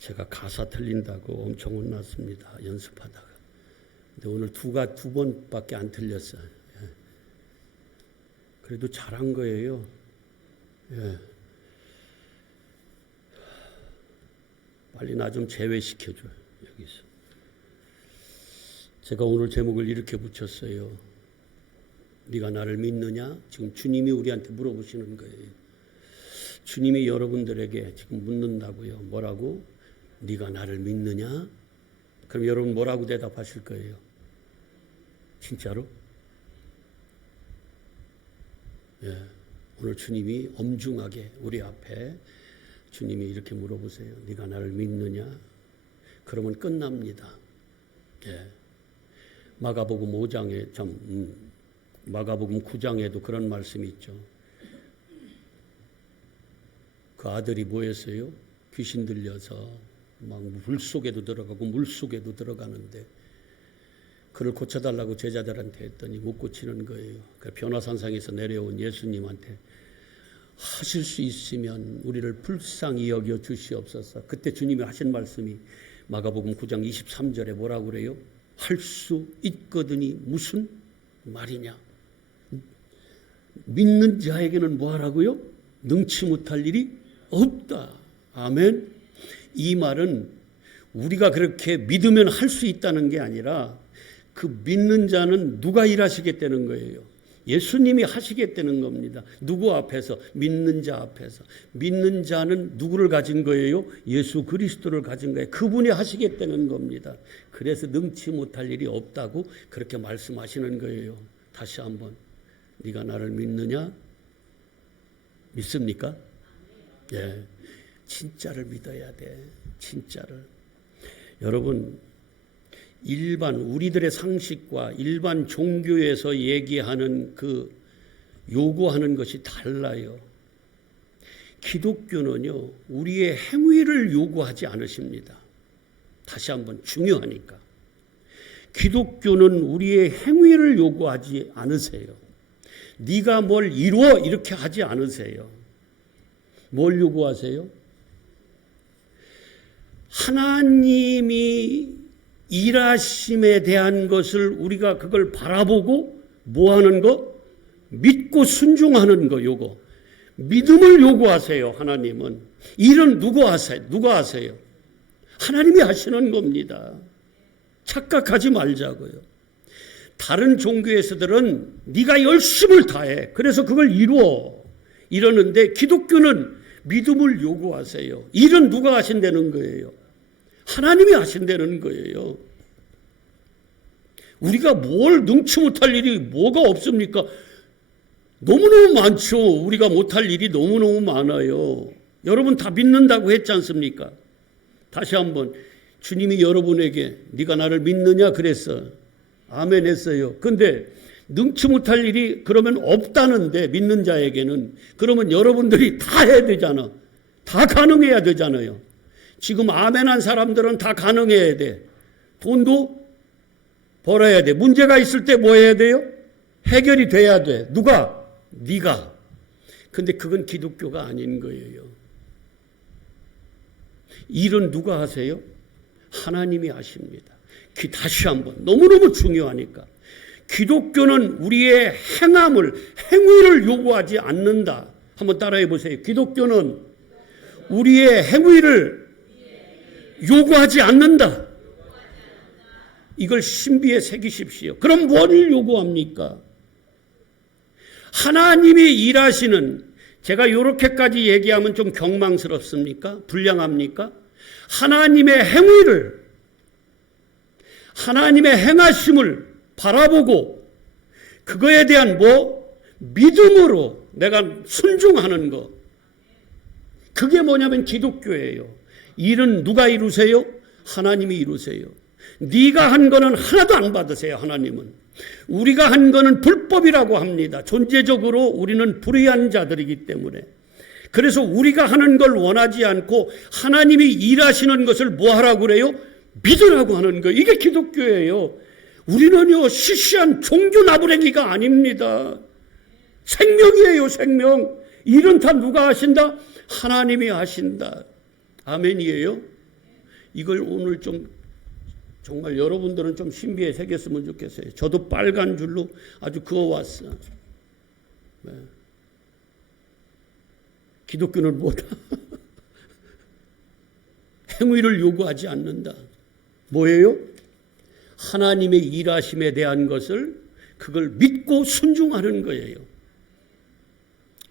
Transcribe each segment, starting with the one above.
제가 가사 틀린다고 엄청 혼났습니다. 연습하다가. 근데 오늘 두 번밖에 안 틀렸어요. 예. 그래도 잘한 거예요. 예. 빨리 나 좀 제외시켜줘요. 여기서. 제가 오늘 제목을 이렇게 붙였어요. 네가 나를 믿느냐? 지금 주님이 우리한테 물어보시는 거예요. 주님이 여러분들에게 지금 묻는다고요. 뭐라고? 네가 나를 믿느냐? 그럼 여러분 뭐라고 대답하실 거예요? 진짜로? 예, 오늘 주님이 엄중하게 우리 앞에 주님이 이렇게 물어보세요. 네가 나를 믿느냐? 그러면 끝납니다. 예. 마가복음 5장에 마가복음 9장에도 그런 말씀이 있죠. 그 아들이 뭐였어요? 귀신 들려서 막 물속에도 들어가고 물속에도 들어가는데 그를 고쳐달라고 제자들한테 했더니 못 고치는 거예요. 그 변화산상에서 내려온 예수님한테 하실 수 있으면 우리를 불쌍히 여겨 주시옵소서. 그때 주님이 하신 말씀이 마가복음 9장 23절에 뭐라고 그래요? 할 수 있거든이 무슨 말이냐? 믿는 자에게는 뭐 하라고요? 능치 못할 일이 없다. 아멘. 이 말은 우리가 그렇게 믿으면 할 수 있다는 게 아니라 그 믿는 자는 누가 일하시겠다는 거예요. 예수님이 하시겠다는 겁니다. 누구 앞에서? 믿는 자 앞에서. 믿는 자는 누구를 가진 거예요? 예수 그리스도를 가진 거예요. 그분이 하시겠다는 겁니다. 그래서 능치 못할 일이 없다고 그렇게 말씀하시는 거예요. 다시 한번. 네가 나를 믿느냐? 믿습니까? 예. 진짜를 믿어야 돼. 진짜를. 여러분, 우리들의 상식과 일반 종교에서 얘기하는 그 요구하는 것이 달라요. 기독교는요, 우리의 행위를 요구하지 않으십니다. 다시 한번 중요하니까. 기독교는 우리의 행위를 요구하지 않으세요. 네가 뭘 이루어 이렇게 하지 않으세요. 뭘 요구하세요? 하나님이 일하심에 대한 것을 우리가 그걸 바라보고 뭐 하는 거? 믿고 순종하는 거 요거. 믿음을 요구하세요. 하나님은. 일은 누가 하세요? 하나님이 하시는 겁니다. 착각하지 말자고요. 다른 종교에서들은 네가 열심을 다해. 그래서 그걸 이루어. 이러는데 기독교는 믿음을 요구하세요. 일은 누가 하신다는 거예요? 하나님이 하신다는 거예요. 우리가 뭘 능치 못할 일이 뭐가 없습니까? 너무너무 많죠. 우리가 못할 일이 너무너무 많아요. 여러분 다 믿는다고 했지 않습니까? 다시 한번 주님이 여러분에게 네가 나를 믿느냐 그랬어. 아멘 했어요. 근데 능치 못할 일이 그러면 없다는데 믿는 자에게는 그러면 여러분들이 다 해야 되잖아. 다 가능해야 되잖아요. 지금 아멘한 사람들은 다 가능해야 돼. 돈도 벌어야 돼. 문제가 있을 때 뭐 해야 돼요? 해결이 돼야 돼. 누가? 네가. 근데 그건 기독교가 아닌 거예요. 일은 누가 하세요? 하나님이 하십니다. 다시 한번 너무너무 중요하니까. 기독교는 우리의 행위를 요구하지 않는다. 한번 따라해 보세요. 기독교는 우리의 행위를 요구하지 않는다. 이걸 신비에 새기십시오. 그럼 뭘 요구합니까? 하나님이 일하시는, 제가 이렇게까지 얘기하면 좀 경망스럽습니까? 불량합니까? 하나님의 행위를, 하나님의 행하심을 바라보고 그거에 대한 믿음으로 내가 순종하는 것. 그게 뭐냐면 기독교예요. 일은 누가 이루세요? 하나님이 이루세요. 네가 한 거는 하나도 안 받으세요. 하나님은. 우리가 한 거는 불법이라고 합니다. 존재적으로 우리는 불의한 자들이기 때문에. 그래서 우리가 하는 걸 원하지 않고 하나님이 일하시는 것을 뭐 하라고 그래요? 믿으라고 하는 거예요. 이게 기독교예요. 우리는요, 시시한 종교 나부랭이가 아닙니다. 생명이에요, 생명. 일은 다 누가 하신다? 하나님이 하신다. 아멘이에요? 이걸 오늘 좀 정말 여러분들은 좀 신비에 새겼으면 좋겠어요. 저도 빨간 줄로 아주 그어왔어. 네. 기독교는 뭐다? 행위를 요구하지 않는다. 뭐예요? 하나님의 일하심에 대한 것을 그걸 믿고 순종하는 거예요.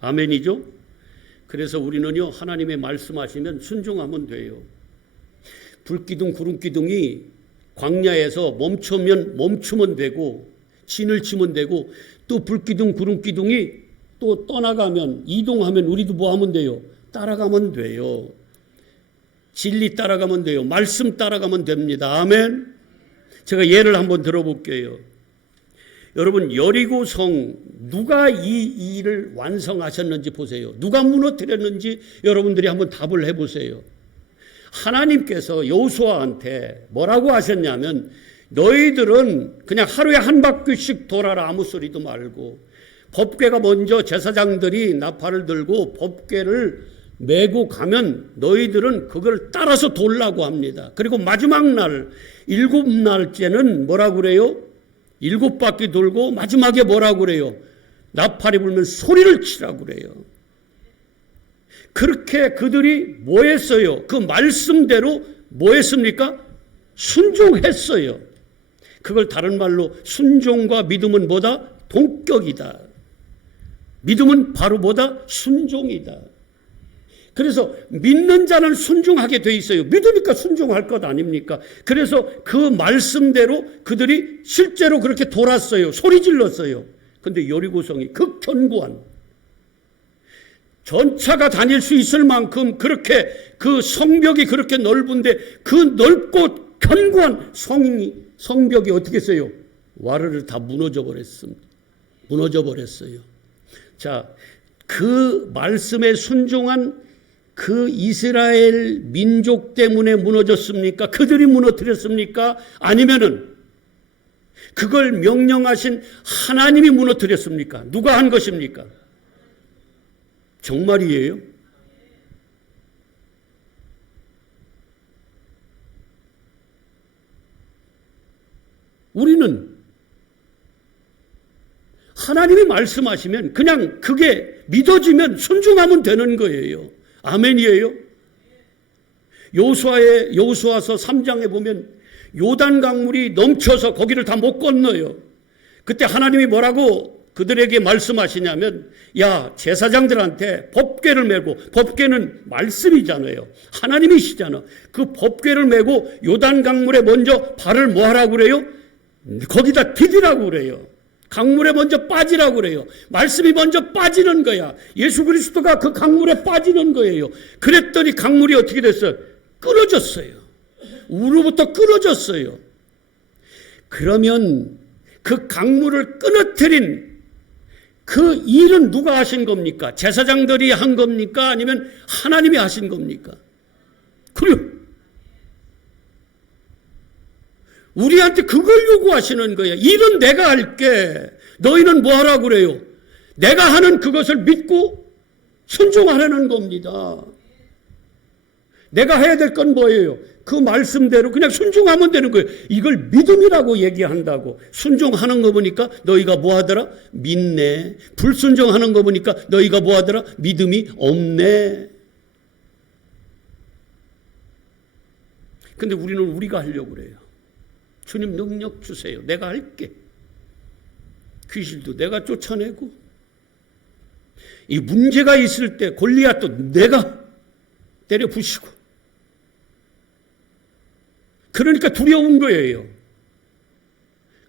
아멘이죠? 그래서 우리는요, 하나님의 말씀하시면 순종하면 돼요. 불기둥, 구름기둥이 광야에서 멈추면 되고, 진을 치면 되고, 또 불기둥, 구름기둥이 또 떠나가면, 이동하면 우리도 뭐 하면 돼요? 따라가면 돼요. 진리 따라가면 돼요. 말씀 따라가면 됩니다. 아멘. 제가 예를 한번 들어볼게요. 여러분, 여리고성 누가 이 일을 완성하셨는지 보세요. 누가 무너뜨렸는지 여러분들이 한번 답을 해보세요. 하나님께서 여호수아한테 뭐라고 하셨냐면, 너희들은 그냥 하루에 한 바퀴씩 돌아라. 아무 소리도 말고. 법궤가 먼저 제사장들이 나팔을 들고 법궤를 메고 가면 너희들은 그걸 따라서 돌라고 합니다. 그리고 마지막 날 7날째는 뭐라고 그래요? 7바퀴 돌고 마지막에 뭐라고 그래요? 나팔이 불면 소리를 치라고 그래요. 그렇게 그들이 뭐 했어요? 그 말씀대로 뭐 했습니까? 순종했어요. 그걸 다른 말로 순종과 믿음은 뭐다? 동격이다. 믿음은 바로 뭐다? 순종이다. 그래서 믿는 자는 순종하게 돼 있어요. 믿으니까 순종할 것 아닙니까? 그래서 그 말씀대로 그들이 실제로 그렇게 돌았어요. 소리 질렀어요. 그런데 여리고성이 극견고한, 전차가 다닐 수 있을 만큼 그렇게 그 성벽이 그렇게 넓은데 그 넓고 견고한 성벽이 어떻게 했어요? 와르르 다 무너져 버렸습니다. 무너져 버렸어요. 자, 그 말씀에 순종한 그 이스라엘 민족 때문에 무너졌습니까? 그들이 무너뜨렸습니까? 아니면은 그걸 명령하신 하나님이 무너뜨렸습니까? 누가 한 것입니까? 정말이에요? 우리는 하나님이 말씀하시면 그냥 그게 믿어지면 순종하면 되는 거예요. 아멘이에요? 여호수아서 3장에 보면 요단 강물이 넘쳐서 거기를 다 못 건너요. 그때 하나님이 뭐라고 그들에게 말씀하시냐면, 야, 제사장들한테 법궤를 메고, 법궤는 말씀이잖아요. 하나님이시잖아. 그 법궤를 메고 요단 강물에 먼저 발을 뭐 하라고 그래요? 거기다 디디라고 그래요. 강물에 먼저 빠지라고 그래요. 말씀이 먼저 빠지는 거야. 예수 그리스도가 그 강물에 빠지는 거예요. 그랬더니 강물이 어떻게 됐어요? 끊어졌어요. 우로부터 끊어졌어요. 그러면 그 강물을 끊어뜨린 그 일은 누가 하신 겁니까? 제사장들이 한 겁니까? 아니면 하나님이 하신 겁니까? 그래요. 우리한테 그걸 요구하시는 거예요. 일은 내가 할게. 너희는 뭐 하라고 그래요? 내가 하는 그것을 믿고 순종하라는 겁니다. 내가 해야 될 건 뭐예요? 그 말씀대로 그냥 순종하면 되는 거예요. 이걸 믿음이라고 얘기한다고. 순종하는 거 보니까 너희가 뭐 하더라? 믿네. 불순종하는 거 보니까 너희가 뭐 하더라? 믿음이 없네. 근데 우리는 우리가 하려고 그래요. 주님 능력 주세요. 내가 할게. 귀신도 내가 쫓아내고, 이 문제가 있을 때 골리앗도 내가 때려 부시고. 그러니까 두려운 거예요.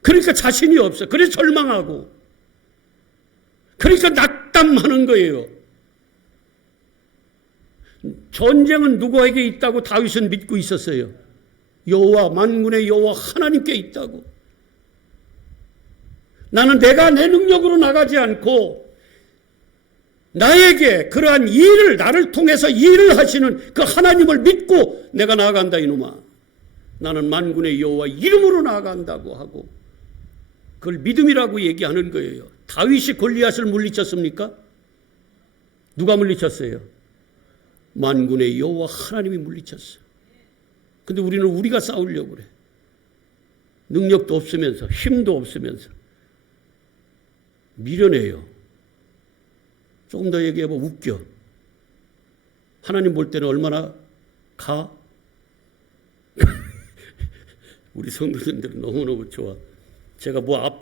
그러니까 자신이 없어. 그래서 절망하고. 그러니까 낙담하는 거예요. 전쟁은 누구에게 있다고 다윗은 믿고 있었어요? 여호와, 만군의 여호와 하나님께 있다고. 나는 내가 내 능력으로 나가지 않고 나에게 그러한 일을, 나를 통해서 일을 하시는 그 하나님을 믿고 내가 나아간다 이놈아. 나는 만군의 여호와 이름으로 나아간다고 하고 그걸 믿음이라고 얘기하는 거예요. 다윗이 골리앗을 물리쳤습니까? 누가 물리쳤어요? 만군의 여호와 하나님이 물리쳤어요. 근데 우리는 우리가 싸우려고 그래. 능력도 없으면서 힘도 없으면서 미련해요. 조금 더 얘기해보면 웃겨. 하나님 볼 때는 얼마나 가? 우리 성도님들은 너무너무 좋아. 제가 뭐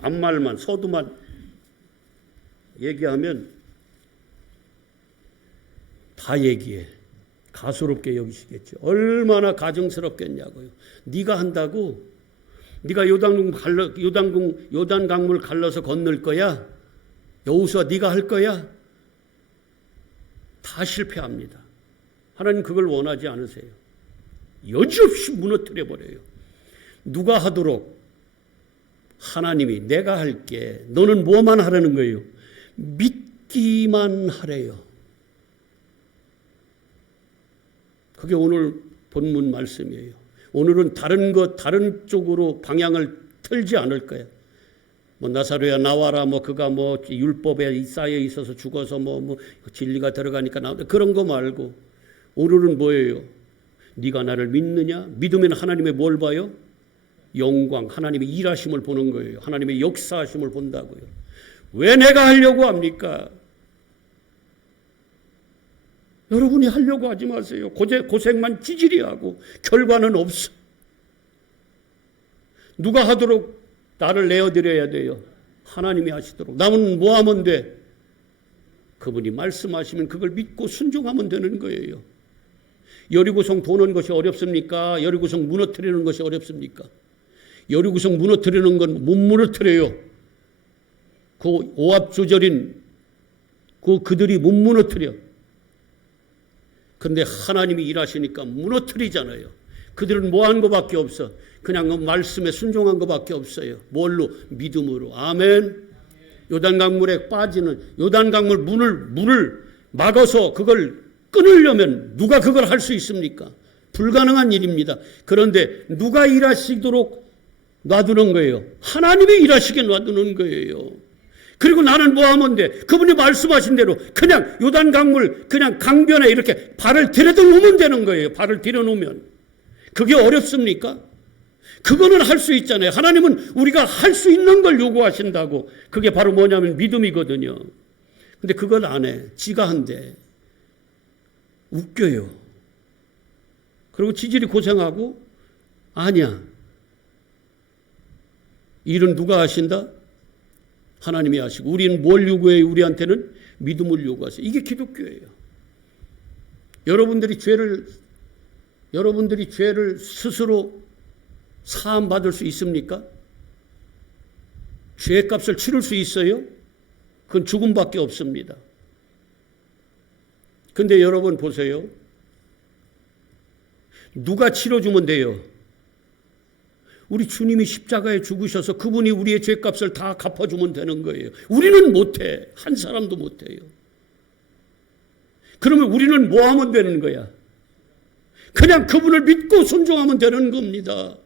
앞말만 서두만 얘기하면 다 얘기해. 가소롭게 여기시겠죠. 얼마나 가증스럽겠냐고요. 네가 한다고? 네가 요단강물 갈라서 건널 거야? 여호수아 네가 할 거야? 다 실패합니다. 하나님 그걸 원하지 않으세요. 여지없이 무너뜨려 버려요. 누가 하도록? 하나님이 내가 할게. 너는 뭐만 하라는 거예요? 믿기만 하래요. 그게 오늘 본문 말씀이에요. 오늘은 다른 쪽으로 방향을 틀지 않을 거예요. 뭐 나사로야 나와라, 뭐 그가 뭐 율법에 쌓여 있어서 죽어서 뭐 진리가 들어가니까 나온다, 그런 거 말고 오늘은 뭐예요? 네가 나를 믿느냐? 믿으면 하나님의 뭘 봐요? 영광, 하나님의 일하심을 보는 거예요. 하나님의 역사하심을 본다고요. 왜 내가 하려고 합니까? 여러분이 하려고 하지 마세요. 고생만 찌질이 하고 결과는 없어. 누가 하도록 나를 내어드려야 돼요? 하나님이 하시도록. 남은 뭐 하면 돼? 그분이 말씀하시면 그걸 믿고 순종하면 되는 거예요. 여리고성 도는 것이 어렵습니까? 여리고성 무너뜨리는 것이 어렵습니까? 여리고성 무너뜨리는 건 못 무너뜨려요. 그 오합조절인 그들이 못 무너뜨려. 그런데 하나님이 일하시니까 무너뜨리잖아요. 그들은 뭐 한 것밖에 없어. 그냥 그 말씀에 순종한 것밖에 없어요. 뭘로? 믿음으로. 아멘. 요단강물에 빠지는, 요단강물 물을 막아서 그걸 끊으려면 누가 그걸 할 수 있습니까? 불가능한 일입니다. 그런데 누가 일하시도록 놔두는 거예요? 하나님이 일하시게 놔두는 거예요. 그리고 나는 뭐 하면 돼? 그분이 말씀하신 대로 그냥 요단강물 그냥 강변에 이렇게 발을 들여놓으면 되는 거예요. 발을 들여놓으면. 그게 어렵습니까? 그거는 할 수 있잖아요. 하나님은 우리가 할 수 있는 걸 요구하신다고. 그게 바로 뭐냐면 믿음이거든요. 근데 그걸 안 해. 지가 한대. 웃겨요. 그리고 지질이 고생하고 아니야. 일은 누가 하신다? 하나님이 하시고. 우리는 뭘 요구해요? 우리한테는 믿음을 요구하세요. 이게 기독교예요. 여러분들이 죄를 스스로 사함 받을 수 있습니까? 죄값을 치를 수 있어요? 그건 죽음밖에 없습니다. 근데 여러분 보세요. 누가 치러주면 돼요? 우리 주님이 십자가에 죽으셔서 그분이 우리의 죄값을 다 갚아주면 되는 거예요. 우리는 못해. 한 사람도 못해요. 그러면 우리는 뭐 하면 되는 거야? 그냥 그분을 믿고 순종하면 되는 겁니다.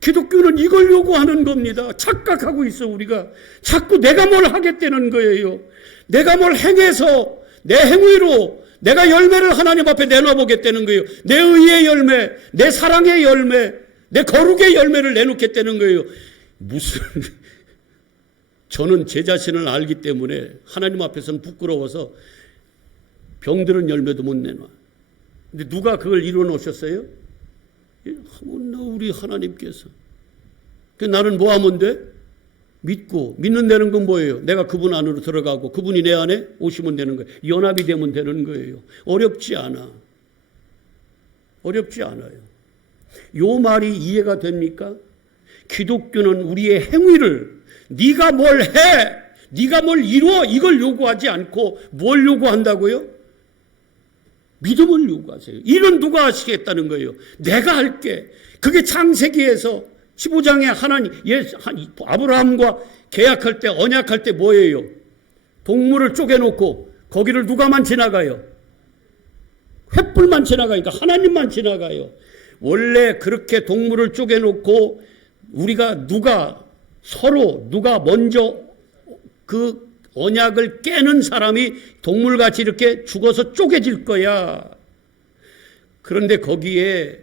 기독교는 이걸 요구하는 겁니다. 착각하고 있어 우리가. 자꾸 내가 뭘 하겠다는 거예요. 내가 뭘 행해서 내 행위로 내가 열매를 하나님 앞에 내놓아보겠다는 거예요. 내 의의 열매, 내 사랑의 열매, 내 거룩의 열매를 내놓겠다는 거예요. 무슨 저는 제 자신을 알기 때문에 하나님 앞에서는 부끄러워서 병들은 열매도 못 내놔. 근데 누가 그걸 이루어 놓으셨어요? 우리 하나님께서. 나는 뭐 하면 돼? 믿고. 믿는다는 건 뭐예요? 내가 그분 안으로 들어가고 그분이 내 안에 오시면 되는 거예요. 연합이 되면 되는 거예요. 어렵지 않아. 어렵지 않아요. 요 말이 이해가 됩니까? 기독교는 우리의 행위를 네가 뭘 해, 네가 뭘 이루어, 이걸 요구하지 않고 뭘 요구한다고요? 믿음을 요구하세요. 일은 누가 하시겠다는 거예요? 내가 할게. 그게 창세기에서 15장에 하나님, 아브라함과 계약할 때, 언약할 때 뭐예요? 동물을 쪼개놓고 거기를 누가만 지나가요? 횃불만 지나가니까 하나님만 지나가요. 원래 그렇게 동물을 쪼개놓고 우리가 서로 누가 먼저 그 언약을 깨는 사람이 동물같이 이렇게 죽어서 쪼개질 거야. 그런데 거기에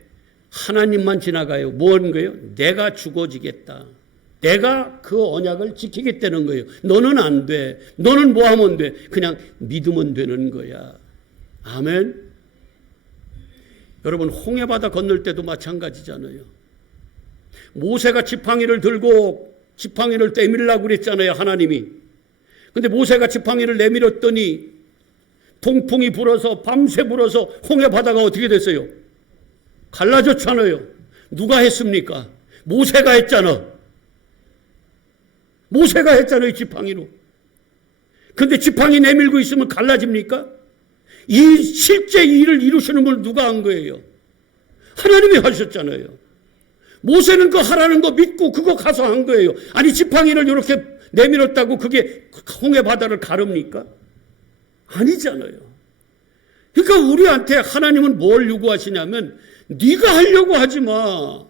하나님만 지나가요. 뭐 하는 거예요? 내가 죽어지겠다. 내가 그 언약을 지키겠다는 거예요. 너는 안 돼. 너는 뭐 하면 돼? 그냥 믿으면 되는 거야. 아멘. 여러분, 홍해바다 건널 때도 마찬가지잖아요. 모세가 지팡이를 들고 지팡이를 내밀라고 그랬잖아요, 하나님이. 근데 모세가 지팡이를 내밀었더니 동풍이 불어서 밤새 불어서 홍해바다가 어떻게 됐어요? 갈라졌잖아요. 누가 했습니까? 모세가 했잖아. 모세가 했잖아요, 지팡이로. 근데 지팡이 내밀고 있으면 갈라집니까? 이 실제 일을 이루시는 걸 누가 한 거예요? 하나님이 하셨잖아요. 모세는 그 하라는 거 믿고 그거 가서 한 거예요. 아니, 지팡이를 이렇게 내밀었다고 그게 홍해바다를 가릅니까? 아니잖아요. 그러니까 우리한테 하나님은 뭘 요구하시냐면 네가 하려고 하지 마.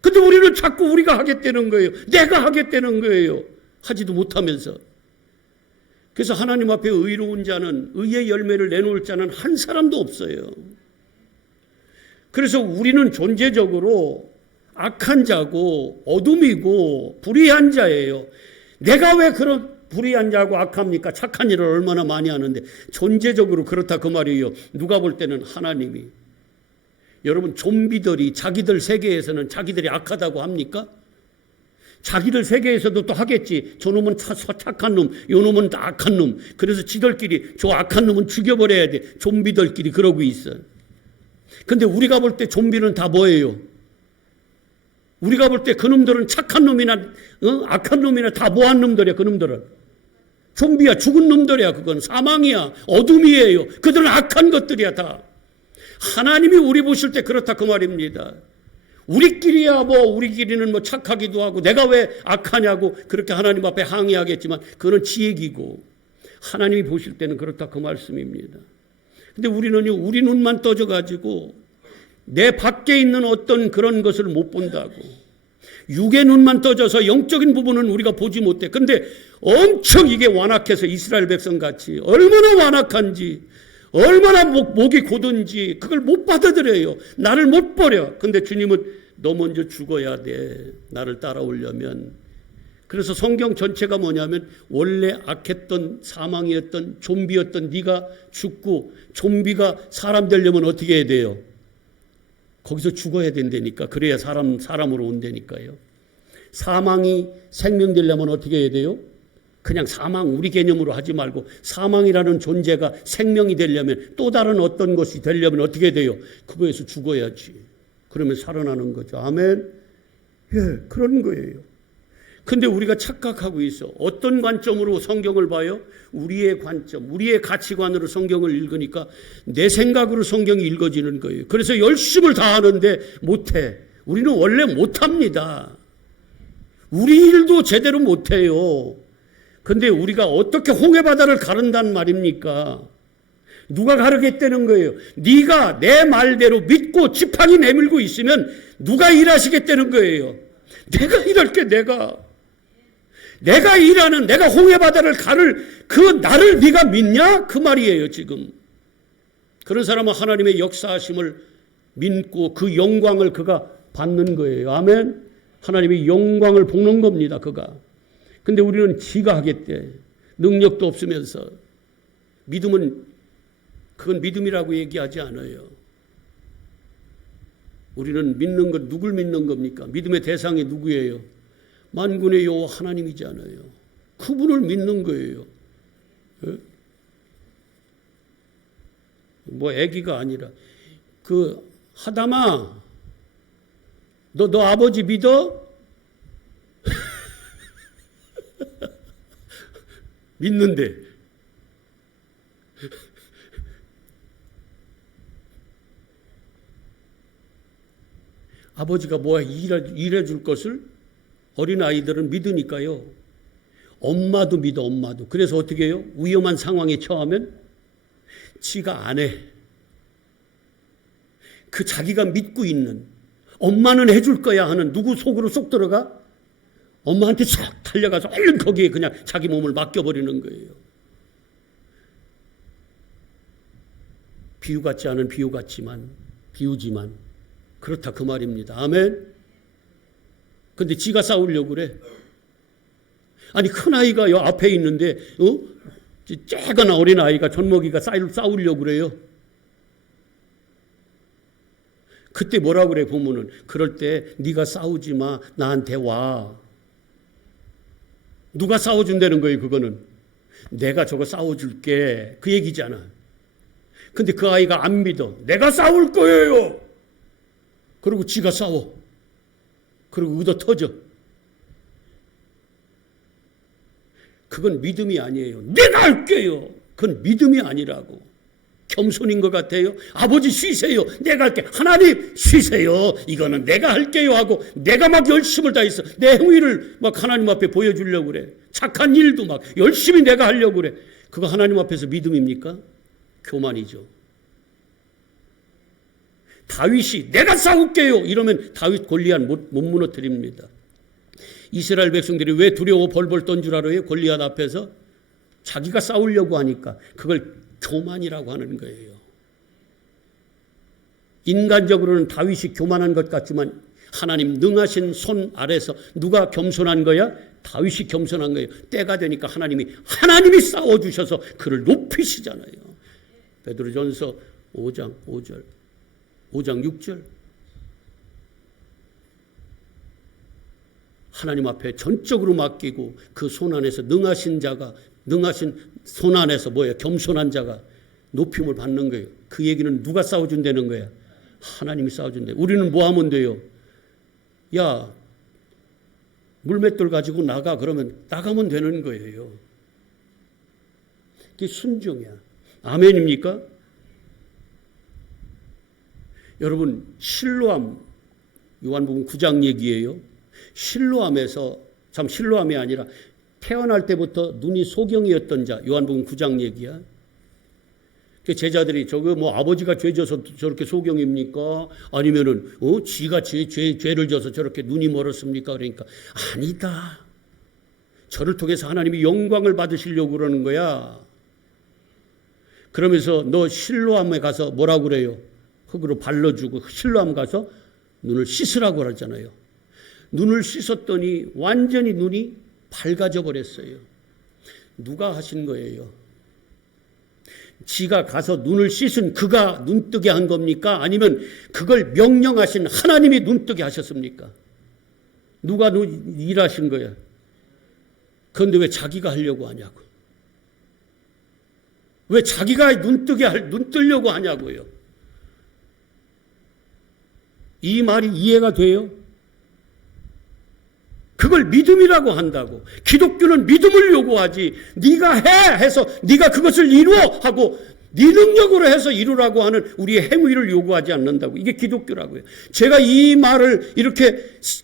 근데 우리는 자꾸 우리가 하겠다는 거예요. 내가 하겠다는 거예요. 하지도 못하면서. 그래서 하나님 앞에 의로운 자는, 의의 열매를 내놓을 자는 한 사람도 없어요. 그래서 우리는 존재적으로 악한 자고 어둠이고 불의한 자예요. 내가 왜 그런 불의한 자고 악합니까? 착한 일을 얼마나 많이 하는데. 존재적으로 그렇다 그 말이에요. 누가 볼 때는 하나님이. 여러분, 좀비들이 자기들 세계에서는 자기들이 악하다고 합니까? 자기들 세계에서도 또 하겠지. 저놈은 착한 놈, 요놈은 악한 놈. 그래서 지들끼리 저 악한 놈은 죽여버려야 돼. 좀비들끼리 그러고 있어. 근데 우리가 볼 때 좀비는 다 뭐예요? 우리가 볼 때 그놈들은 착한 놈이나 악한 놈이나 다 뭐한 놈들이야. 그놈들은 좀비야. 죽은 놈들이야. 그건 사망이야. 어둠이에요. 그들은 악한 것들이야 다. 하나님이 우리 보실 때 그렇다 그 말입니다. 우리끼리야 우리끼리는 착하기도 하고 내가 왜 악하냐고 그렇게 하나님 앞에 항의하겠지만 그건 지 얘기고 하나님이 보실 때는 그렇다 그 말씀입니다. 근데 우리는요, 우리 눈만 떠져가지고 내 밖에 있는 어떤 그런 것을 못 본다고. 육의 눈만 떠져서 영적인 부분은 우리가 보지 못해. 근데 엄청 이게 완악해서 이스라엘 백성 같이 얼마나 완악한지, 얼마나 목이 고든지 그걸 못 받아들여요. 나를 못 버려. 근데 주님은 너 먼저 죽어야 돼. 나를 따라오려면. 그래서 성경 전체가 뭐냐면 원래 악했던 사망이었던 좀비였던 네가 죽고 좀비가 사람 되려면 어떻게 해야 돼요? 거기서 죽어야 된다니까. 그래야 사람으로 온다니까요. 사망이 생명 되려면 어떻게 해야 돼요? 그냥 사망 우리 개념으로 하지 말고 사망이라는 존재가 생명이 되려면 또 다른 어떤 것이 되려면 어떻게 돼요? 그거에서 죽어야지. 그러면 살아나는 거죠. 아멘. 예, 그런 거예요. 근데 우리가 착각하고 있어. 어떤 관점으로 성경을 봐요? 우리의 관점, 우리의 가치관으로 성경을 읽으니까 내 생각으로 성경이 읽어지는 거예요. 그래서 열심을 다하는데 못해. 우리는 원래 못합니다. 우리 일도 제대로 못해요. 근데 우리가 어떻게 홍해바다를 가른단 말입니까? 누가 가르겠다는 거예요? 네가 내 말대로 믿고 지팡이 내밀고 있으면 누가 일하시겠다는 거예요? 내가 일할게. 내가 일하는, 내가 홍해바다를 가를 그 나를 네가 믿냐? 그 말이에요 지금. 그런 사람은 하나님의 역사하심을 믿고 그 영광을 그가 받는 거예요. 아멘. 하나님의 영광을 볶는 겁니다 그가. 근데 우리는 지가 하겠대. 능력도 없으면서. 믿음은 그건 믿음이라고 얘기하지 않아요. 우리는 믿는 것, 누굴 믿는 겁니까? 믿음의 대상이 누구예요? 만군의 여호와 하나님이잖아요. 그분을 믿는 거예요. 애기가 아니라 하담아 너 아버지 믿어? 믿는데 아버지가 일해 줄 것을 어린아이들은 믿으니까요. 엄마도 믿어. 엄마도. 그래서 어떻게 해요? 위험한 상황에 처하면 지가 안 해. 그 자기가 믿고 있는 엄마는 해줄 거야 하는 누구 속으로 쏙 들어가? 엄마한테 싹 달려가서 얼른 거기에 그냥 자기 몸을 맡겨버리는 거예요. 비유 같지 않은 비유 같지만 비유지만 그렇다 그 말입니다. 아멘. 근데 지가 싸우려고 그래. 아니 큰아이가 요 앞에 있는데 쬐거나 어린 아이가 젖먹이가 싸우려고 그래요. 그때 뭐라 그래 보면은 그럴 때 네가 싸우지 마. 나한테 와. 누가 싸워준다는 거예요. 그거는 내가 저거 싸워줄게 그 얘기잖아. 근데 그 아이가 안 믿어. 내가 싸울 거예요. 그리고 지가 싸워. 그리고 의도 터져. 그건 믿음이 아니에요. 내가 할게요. 그건 믿음이 아니라고. 겸손인 것 같아요. 아버지 쉬세요. 내가 할게. 하나님 쉬세요. 이거는 내가 할게요 하고 내가 막 열심을 다해서 내 행위를 막 하나님 앞에 보여주려고 그래. 착한 일도 막 열심히 내가 하려고 그래. 그거 하나님 앞에서 믿음입니까? 교만이죠. 다윗이 내가 싸울게요 이러면 다윗 골리앗 못 무너뜨립니다. 이스라엘 백성들이 왜 두려워 벌벌 떤 줄 알아요? 골리앗 앞에서 자기가 싸우려고 하니까 그걸 교만이라고 하는 거예요. 인간적으로는 다윗이 교만한 것 같지만 하나님 능하신 손 아래서 누가 겸손한 거야? 다윗이 겸손한 거예요. 때가 되니까 하나님이 싸워주셔서 그를 높이시잖아요. 베드로전서 5장 5절 5장 6절 하나님 앞에 전적으로 맡기고 그 손 안에서 능하신 손 안에서 겸손한 자가 높임을 받는 거예요. 그 얘기는 누가 싸워준다는 거야? 하나님이 싸워준대. 우리는 뭐 하면 돼요? 야 물맷돌 가지고 나가 그러면 나가면 되는 거예요. 그게 순종이야. 아멘입니까? 여러분 실로암 요한복음 9장 얘기예요. 실로암에서 실로암이 아니라 태어날 때부터 눈이 소경이었던 자 요한복음 9장 얘기야. 제자들이 저거 뭐 아버지가 죄 져서 저렇게 소경입니까? 아니면은 지가 죄를 져서 저렇게 눈이 멀었습니까? 그러니까 아니다. 저를 통해서 하나님이 영광을 받으시려고 그러는 거야. 그러면서 너 실로암에 가서 뭐라고 그래요? 흙으로 발라주고 실로암 가서 눈을 씻으라고 그러잖아요. 눈을 씻었더니 완전히 눈이 밝아져 버렸어요. 누가 하신 거예요? 지가 가서 눈을 씻은 그가 눈뜨게 한 겁니까? 아니면 그걸 명령하신 하나님이 눈뜨게 하셨습니까? 누가 일하신 거야? 그런데 왜 자기가 하려고 하냐고. 왜 자기가 눈 뜨려고 하냐고요. 이 말이 이해가 돼요? 그걸 믿음이라고 한다고. 기독교는 믿음을 요구하지 네가 해 해서 네가 그것을 이루어 하고 네 능력으로 해서 이루라고 하는 우리의 행위를 요구하지 않는다고. 이게 기독교라고요. 제가 이 말을 이렇게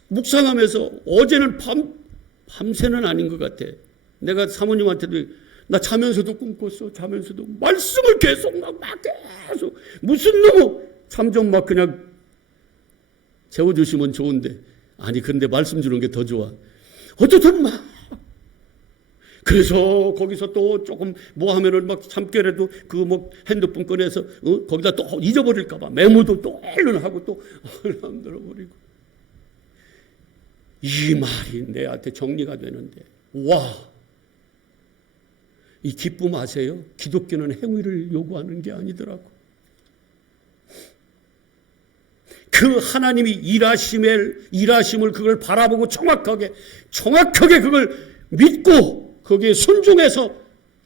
묵상하면서 어제는 밤새는 아닌 것 같아. 내가 사모님한테도 나 자면서도 꿈꿨어. 자면서도 말씀을 계속 막 계속 무슨 놈 참 좀 막 그냥 재워주시면 좋은데 아니 그런데 말씀 주는 게 더 좋아. 어떻든 막 그래서 거기서 또 조금 뭐 하면은 막 참깨라도 그 뭐 핸드폰 꺼내서 거기다 또 잊어버릴까봐 메모도 또 얼른 하고 또 만들어버리고 이 말이 내한테 정리가 되는데 와, 이 기쁨 아세요? 기독교는 행위를 요구하는 게 아니더라고. 그 하나님이 일하심을 그걸 바라보고 정확하게 그걸 믿고 거기에 순종해서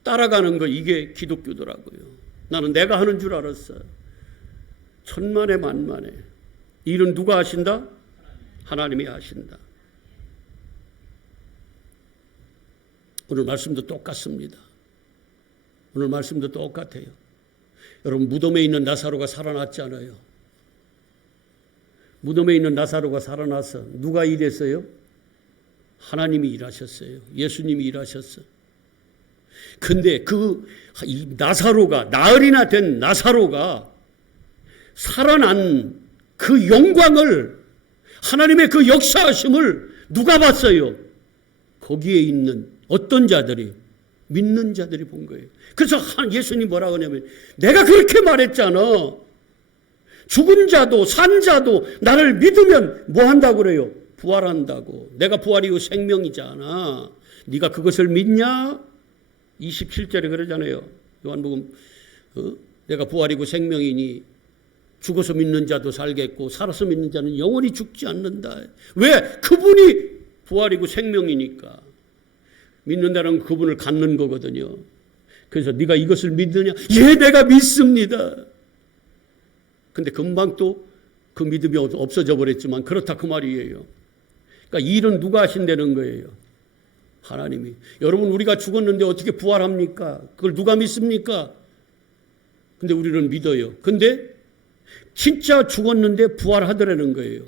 따라가는 거 이게 기독교더라고요. 나는 내가 하는 줄 알았어요. 천만에 만만에. 일은 누가 하신다? 하나님이 하신다. 오늘 말씀도 똑같습니다. 오늘 말씀도 똑같아요. 여러분 무덤에 있는 나사로가 살아났잖아요. 무덤에 있는 나사로가 살아나서 누가 일했어요? 하나님이 일하셨어요. 예수님이 일하셨어요. 근데 이 나사로가 나흘이나 된 나사로가 살아난 그 영광을 하나님의 그 역사하심을 누가 봤어요? 거기에 있는 어떤 자들이 믿는 자들이 본 거예요. 그래서 예수님이 뭐라고 하냐면 내가 그렇게 말했잖아. 죽은 자도 산 자도 나를 믿으면 뭐 한다고 그래요? 부활한다고. 내가 부활이고 생명이잖아. 네가 그것을 믿냐? 27절에 그러잖아요. 요한복음 내가 부활이고 생명이니 죽어서 믿는 자도 살겠고 살아서 믿는 자는 영원히 죽지 않는다. 왜? 그분이 부활이고 생명이니까. 믿는다는 그분을 갖는 거거든요. 그래서 네가 이것을 믿느냐? 예, 내가 믿습니다. 근데 금방 또 그 믿음이 없어져 버렸지만 그렇다 그 말이에요. 그러니까 일은 누가 하신다는 거예요? 하나님이. 여러분, 우리가 죽었는데 어떻게 부활합니까? 그걸 누가 믿습니까? 근데 우리는 믿어요. 근데 진짜 죽었는데 부활하더라는 거예요.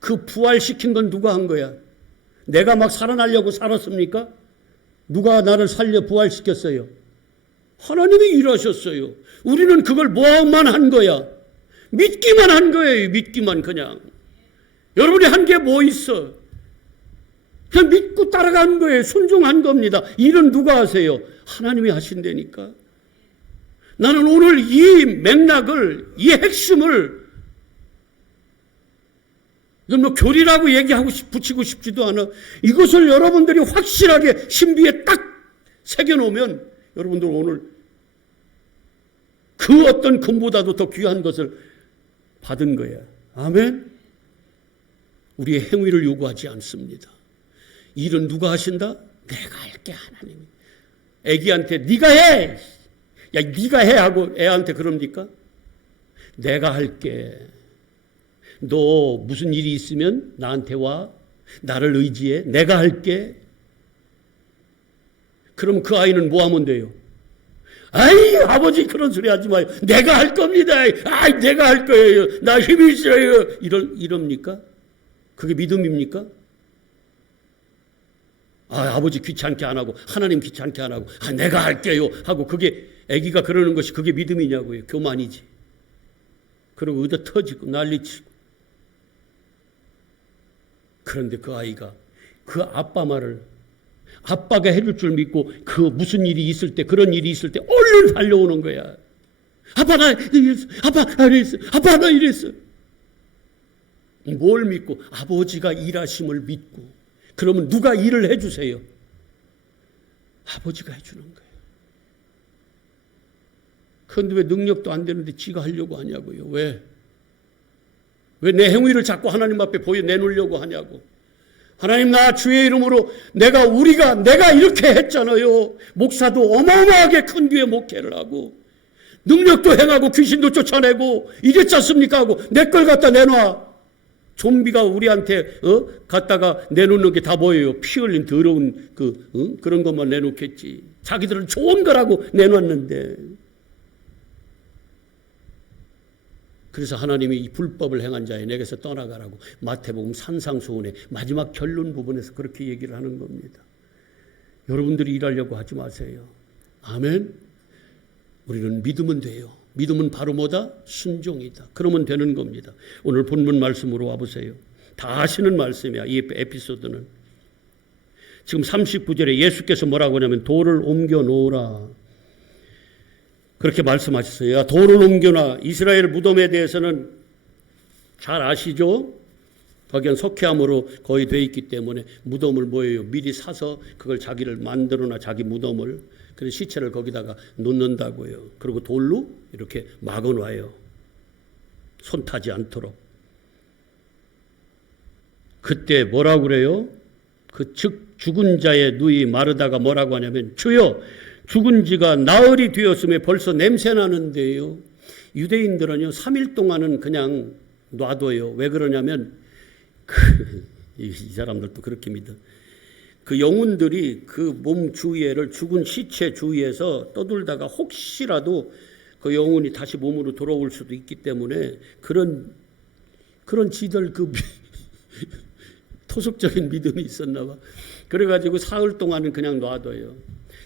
그 부활시킨 건 누가 한 거야? 내가 막 살아나려고 살았습니까? 누가 나를 살려 부활시켰어요? 하나님이 일하셨어요. 우리는 그걸 뭐만 한 거야? 믿기만 한 거예요. 믿기만 그냥. 여러분이 한 게 뭐 있어? 그냥 믿고 따라간 거예요. 순종한 겁니다. 일은 누가 하세요? 하나님이 하신다니까. 나는 오늘 이 맥락을, 이 핵심을 이건 뭐 교리라고 얘기하고 붙이고 싶지도 않아. 이것을 여러분들이 확실하게 신비에 딱 새겨놓으면 여러분들 오늘 그 어떤 금보다도 더 귀한 것을 받은 거야. 아멘. 우리의 행위를 요구하지 않습니다. 일은 누가 하신다? 내가 할게. 하나님이. 애기한테 네가 해. 야, 네가 해 하고 애한테 그럽니까? 내가 할게. 너 무슨 일이 있으면 나한테 와. 나를 의지해. 내가 할게. 그럼 그 아이는 뭐 하면 돼요? 아이, 아버지 그런 소리 하지 마요. 내가 할 겁니다. 아이, 내가 할 거예요. 나 힘이 있어요. 이럽니까? 그게 믿음입니까? 아버지 귀찮게 안 하고 하나님 귀찮게 안 하고 내가 할게요 하고 그게 아기가 그러는 것이 그게 믿음이냐고요. 교만이지. 그리고 의도 터지고 난리치고. 그런데 그 아이가 그 아빠 말을 아빠가 해줄 줄 믿고 그 무슨 일이 있을 때 그런 일이 있을 때 얼른 달려오는 거야. 아빠 나 이랬어. 아빠 나 이랬어. 아빠 나 이랬어. 뭘 믿고? 아버지가 일하심을 믿고. 그러면 누가 일을 해주세요? 아버지가 해주는 거예요. 그런데 왜 능력도 안 되는데 지가 하려고 하냐고요. 왜? 왜 내 행위를 자꾸 하나님 앞에 내놓으려고 하냐고. 하나님, 나 주의 이름으로 내가 이렇게 했잖아요. 목사도 어마어마하게 큰 교회 목회를 하고 능력도 행하고 귀신도 쫓아내고 이랬지 않습니까? 하고 내 걸 갖다 내놔. 좀비가 우리한테 갖다가 내놓는 게 다 뭐예요? 피 흘린 더러운 그런 것만 내놓겠지. 자기들은 좋은 거라고 내놨는데. 그래서 하나님이 이 불법을 행한 자에 내게서 떠나가라고 마태복음 산상수훈의 마지막 결론 부분에서 그렇게 얘기를 하는 겁니다. 여러분들이 일하려고 하지 마세요. 아멘. 우리는 믿으면 돼요. 믿음은 바로 뭐다? 순종이다. 그러면 되는 겁니다. 오늘 본문 말씀으로 와보세요. 다 아시는 말씀이야. 이 에피소드는. 지금 39절에 예수께서 뭐라고 하냐면 돌을 옮겨 놓으라. 그렇게 말씀하셨어요. 야, 돌을 옮겨놔. 이스라엘 무덤에 대해서는 잘 아시죠? 거기는 석회암으로 거의 돼 있기 때문에 무덤을 뭐예요? 미리 사서 그걸 자기를 만들어놔. 자기 무덤을. 그래서 시체를 거기다가 놓는다고요. 그리고 돌로 이렇게 막아놔요. 손 타지 않도록. 그때 뭐라고 그래요? 즉 죽은 자의 누이 마르다가 뭐라고 하냐면 주여 죽은 지가 나흘이 되었음에 벌써 냄새 나는데요. 유대인들은요 3일 동안은 그냥 놔둬요. 왜 그러냐면 이 사람들도 그렇게 믿어. 그 영혼들이 그 몸 주위에를 죽은 시체 주위에서 떠돌다가 혹시라도 그 영혼이 다시 몸으로 돌아올 수도 있기 때문에 그런 지들 그 토속적인 믿음이 있었나 봐. 그래가지고 사흘 동안은 그냥 놔둬요.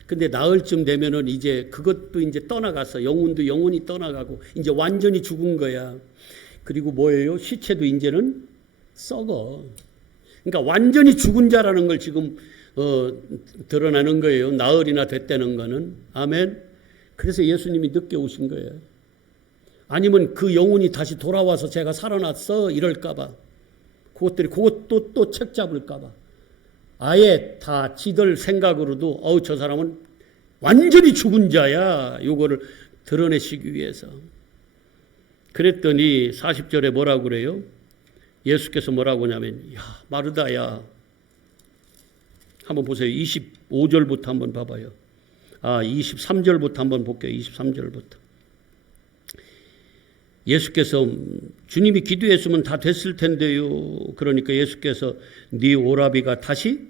근데 나흘쯤 되면은 이제 그것도 이제 떠나가서 영혼이 떠나가고 이제 완전히 죽은 거야. 그리고 뭐예요? 시체도 이제는 썩어. 그러니까 완전히 죽은 자라는 걸 지금 드러나는 거예요. 나흘이나 됐다는 거는. 아멘. 그래서 예수님이 늦게 오신 거예요. 아니면 그 영혼이 다시 돌아와서 제가 살아났어 이럴까 봐. 그것도 또 책 잡을까 봐. 아예 다 지들 생각으로도 저 사람은 완전히 죽은 자야. 요거를 드러내시기 위해서. 그랬더니 40절에 뭐라고 그래요? 예수께서 뭐라고 하냐면 마르다야. 한번 보세요. 25절부터 한번 봐봐요. 23절부터 한번 볼게요. 23절부터. 예수께서 주님이 기도했으면 다 됐을 텐데요. 그러니까 예수께서 네 오라비가 다시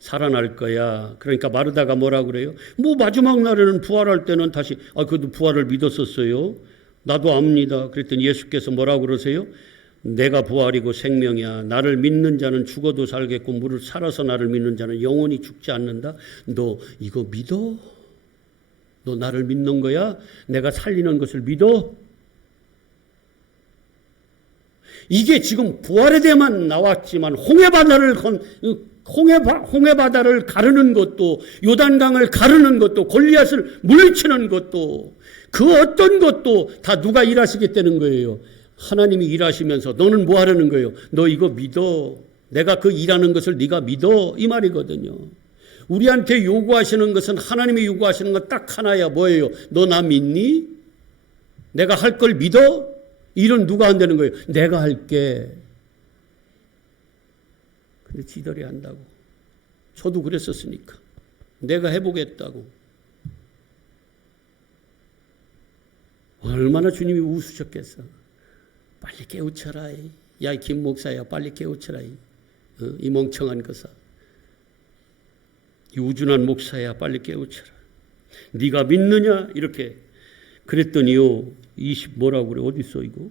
살아날 거야. 그러니까 마르다가 뭐라고 그래요? 마지막 날에는 부활할 때는 다시 그래도 부활을 믿었었어요. 나도 압니다. 그랬더니 예수께서 뭐라고 그러세요? 내가 부활이고 생명이야. 나를 믿는 자는 죽어도 살겠고 무릇 살아서 나를 믿는 자는 영원히 죽지 않는다. 너 이거 믿어? 너 나를 믿는 거야? 내가 살리는 것을 믿어? 이게 지금 부활에 대해만 나왔지만 홍해바다를 가르는 것도, 요단강을 가르는 것도, 골리앗을 물리치는 것도, 그 어떤 것도 다 누가 일하시겠다는 거예요. 하나님이 일하시면서 너는 뭐 하려는 거예요? 너 이거 믿어. 내가 그 일하는 것을 네가 믿어. 이 말이거든요. 우리한테 요구하시는 것은, 하나님이 요구하시는 건 딱 하나야. 뭐예요? 너 나 믿니? 내가 할 걸 믿어? 일은 누가 한다는 거예요? 내가 할게. 근데 지들이 한다고. 저도 그랬었으니까. 내가 해보겠다고. 얼마나 주님이 웃으셨겠어. 빨리 깨우쳐라. 야, 김 목사야, 빨리 깨우쳐라. 이 멍청한 것아. 이 우준한 목사야, 빨리 깨우쳐라. 네가 믿느냐? 이렇게. 그랬더니요, 20 뭐라고 그래? 어디 있어 이거?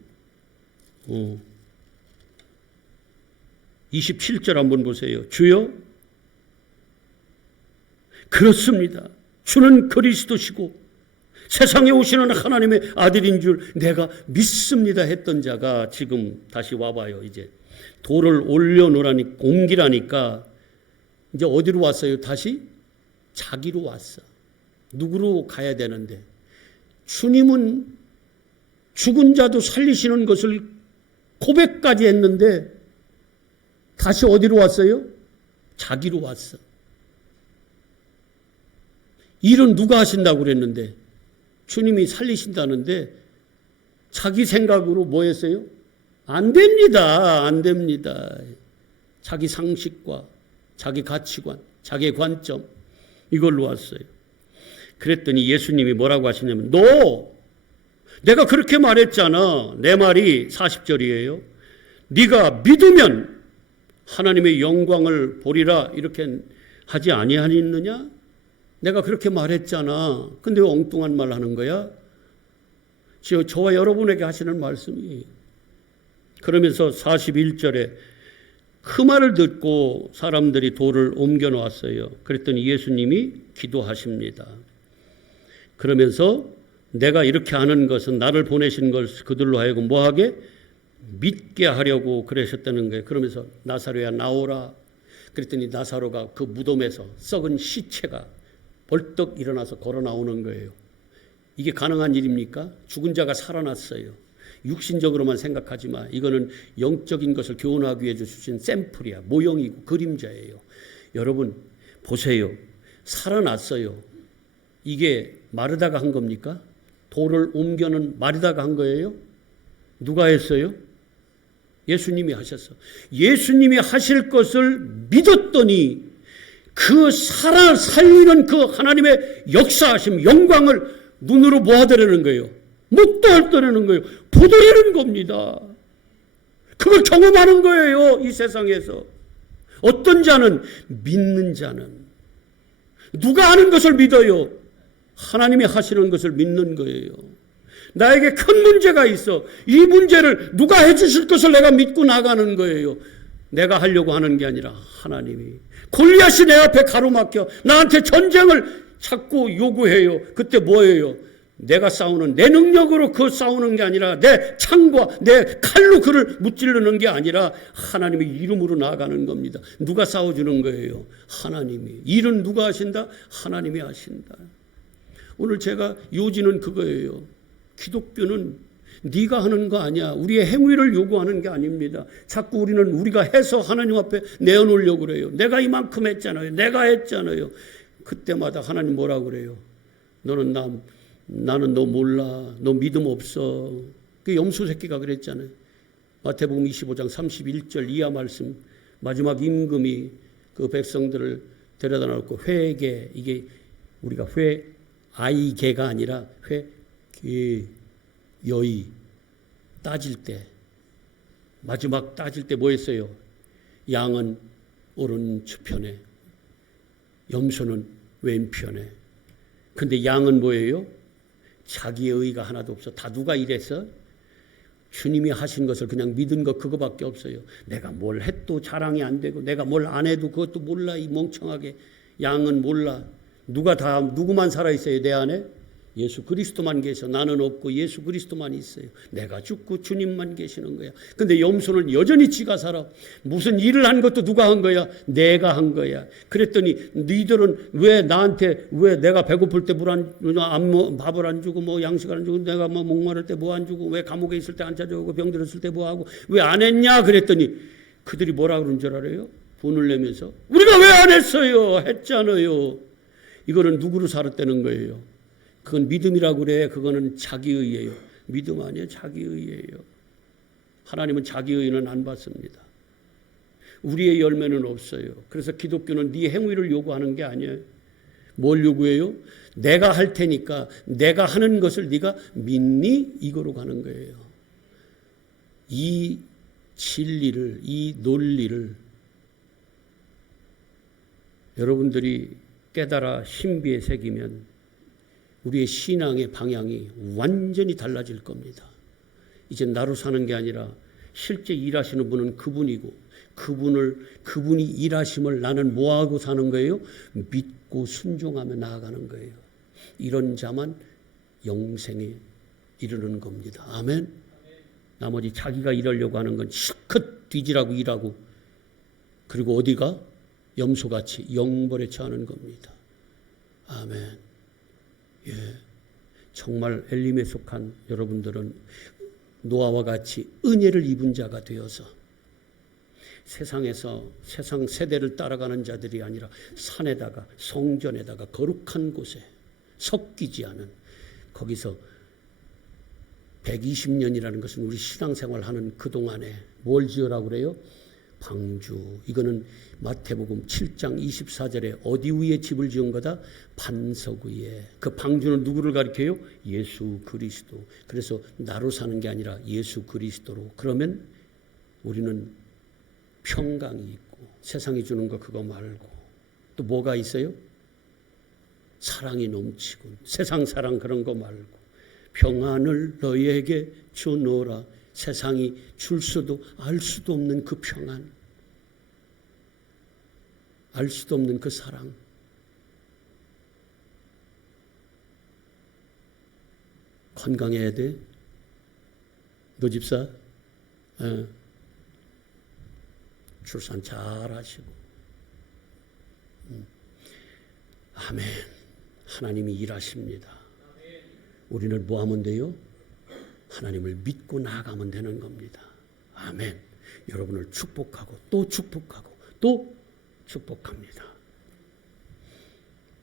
27절 한번 보세요. 주여, 그렇습니다. 주는 그리스도시고 세상에 오시는 하나님의 아들인 줄 내가 믿습니다 했던 자가 지금 다시 와봐요. 이제 돌을 옮기라니까 이제 어디로 왔어요? 다시 자기로 왔어. 누구로 가야 되는데, 주님은 죽은 자도 살리시는 것을 고백까지 했는데 다시 어디로 왔어요? 자기로 왔어. 일은 누가 하신다고 그랬는데 주님이 살리신다는데 자기 생각으로 뭐 했어요? 안 됩니다. 안 됩니다. 자기 상식과 자기 가치관, 자기 관점, 이걸로 왔어요. 그랬더니 예수님이 뭐라고 하시냐면, 내가 그렇게 말했잖아. 내 말이 40절이에요. 네가 믿으면 하나님의 영광을 보리라 이렇게 하지 아니하느냐? 내가 그렇게 말했잖아. 근데 왜 엉뚱한 말 하는 거야? 저와 여러분에게 하시는 말씀이에요. 그러면서 41절에 그 말을 듣고 사람들이 돌을 옮겨 놓았어요. 그랬더니 예수님이 기도하십니다. 그러면서 내가 이렇게 하는 것은 나를 보내신 걸 그들로 하여금 뭐하게? 믿게 하려고 그러셨다는 거예요. 그러면서 나사로야 나오라. 그랬더니 나사로가 그 무덤에서 썩은 시체가 벌떡 일어나서 걸어 나오는 거예요. 이게 가능한 일입니까? 죽은 자가 살아났어요. 육신적으로만 생각하지 마. 이거는 영적인 것을 교훈하기 위해 주신 샘플이야. 모형이고 그림자예요. 여러분 보세요. 살아났어요. 이게 마르다가 한 겁니까? 돌을 옮겨는 마르다가 한 거예요? 누가 했어요? 예수님이 하셨어. 예수님이 하실 것을 믿었더니 그 살리는 그 하나님의 역사하심, 영광을 눈으로 뭐 하더라는 거예요? 목도하더라는 거예요. 보더라는 겁니다. 그걸 경험하는 거예요. 이 세상에서. 어떤 자는, 믿는 자는 누가 하는 것을 믿어요? 하나님이 하시는 것을 믿는 거예요. 나에게 큰 문제가 있어. 이 문제를 누가 해주실 것을 내가 믿고 나가는 거예요. 내가 하려고 하는 게 아니라 하나님이. 골리앗이 내 앞에 가로막혀 나한테 전쟁을 자꾸 요구해요. 그때 뭐예요? 내가 싸우는 내 능력으로 그 싸우는 게 아니라 내 창과 내 칼로 그를 무찌르는 게 아니라 하나님의 이름으로 나아가는 겁니다. 누가 싸워주는 거예요? 하나님이. 일은 누가 하신다? 하나님이 하신다. 오늘 제가 요지는 그거예요. 기독교는 네가 하는 거 아니야. 우리의 행위를 요구하는 게 아닙니다. 자꾸 우리는 우리가 해서 하나님 앞에 내어놓으려고 그래요. 내가 이만큼 했잖아요. 내가 했잖아요. 그때마다 하나님 뭐라고 그래요? 나는 너 몰라. 너 믿음 없어. 그 염소 새끼가 그랬잖아요. 마태복음 25장 31절 이하 말씀. 마지막 임금이 그 백성들을 데려다 놓고 회개, 이게 우리가 아이개가 아니라 여의 따질 때, 마지막 따질 때 뭐 했어요? 양은 오른편에, 염소는 왼편에. 근데 양은 뭐예요? 자기의 의가 하나도 없어. 다 누가 이랬어? 주님이 하신 것을 그냥 믿은 것 그거밖에 없어요. 내가 뭘 해도 자랑이 안 되고 내가 뭘 안 해도 그것도 몰라. 이 멍청하게. 양은 몰라. 누구만 살아있어요 내 안에? 예수 그리스도만 계셔. 나는 없고 예수 그리스도만 있어요. 내가 죽고 주님만 계시는 거야. 근데 염소는 여전히 지가 살아. 무슨 일을 한 것도 누가 한 거야? 내가 한 거야. 그랬더니 너희들은 왜 나한테, 왜 내가 배고플 때 밥을 안 주고 뭐 양식을 안 주고 내가 뭐 목마를 때 뭐 안 주고 왜 감옥에 있을 때 안 찾아오고 병들었을 때 뭐 하고 왜 안 했냐? 그랬더니 그들이 뭐라 그런 줄 알아요? 분을 내면서 우리가 왜 안 했어요? 했잖아요. 이거는 누구로 살았다는 거예요? 그건 믿음이라고 그래. 그거는 자기의예요. 믿음 아니에요. 자기의예요. 하나님은 자기의는 안 받습니다. 우리의 열매는 없어요. 그래서 기독교는 네 행위를 요구하는 게 아니에요. 뭘 요구해요? 내가 할 테니까 내가 하는 것을 네가 믿니? 이거로 가는 거예요. 이 진리를, 이 논리를 여러분들이 깨달아 신비에 새기면 우리의 신앙의 방향이 완전히 달라질 겁니다. 이제 나로 사는 게 아니라 실제 일하시는 분은 그분이고 그분이 일하심을 나는 뭐하고 사는 거예요? 믿고 순종하며 나아가는 거예요. 이런 자만 영생에 이르는 겁니다. 아멘. 나머지 자기가 일하려고 하는 건 실컷 뒤지라고 일하고 그리고 어디가? 염소같이 영벌에 처하는 겁니다. 아멘. 예, 정말 엘림에 속한 여러분들은 노아와 같이 은혜를 입은 자가 되어서 세상에서 세상 세대를 따라가는 자들이 아니라 산에다가 성전에다가 거룩한 곳에 섞이지 않은 거기서 120년이라는 것은 우리 신앙생활하는 그동안에 뭘 지으라고 그래요? 방주. 이거는 마태복음 7장 24절에 어디 위에 집을 지은 거다? 반석 위에. 그 방주는 누구를 가리켜요? 예수 그리스도. 그래서 나로 사는 게 아니라 예수 그리스도로. 그러면 우리는 평강이 있고 세상이 주는 거 그거 말고 또 뭐가 있어요? 사랑이 넘치고 세상 사랑 그런 거 말고 평안을 너희에게 주노라. 세상이 줄 수도 알 수도 없는 그 평안, 알 수도 없는 그 사랑. 건강해야 돼. 너 집사 출산 잘 하시고. 아멘. 하나님이 일하십니다. 우리는 뭐 하면 돼요? 하나님을 믿고 나아가면 되는 겁니다. 아멘. 여러분을 축복하고 또 축복하고 또 축복합니다.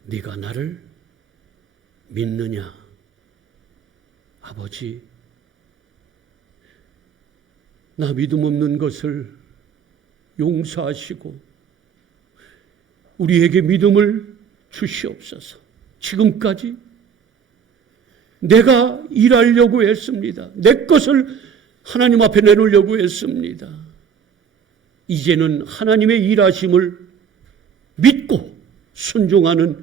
네가 나를 믿느냐? 아버지, 나 믿음 없는 것을 용서하시고 우리에게 믿음을 주시옵소서. 지금까지 내가 일하려고 했습니다. 내 것을 하나님 앞에 내놓으려고 했습니다. 이제는 하나님의 일하심을 믿고 순종하는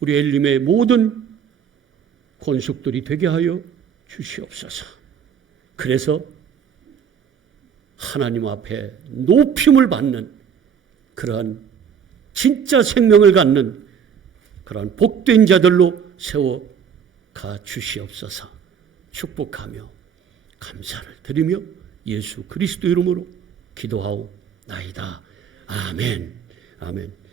우리 엘림의 모든 권속들이 되게 하여 주시옵소서. 그래서 하나님 앞에 높임을 받는 그러한 진짜 생명을 갖는 그러한 복된 자들로 세워 주시옵소서. 축복하며 감사를 드리며 예수 그리스도 이름으로 기도하옵나이다. 아멘. 아멘.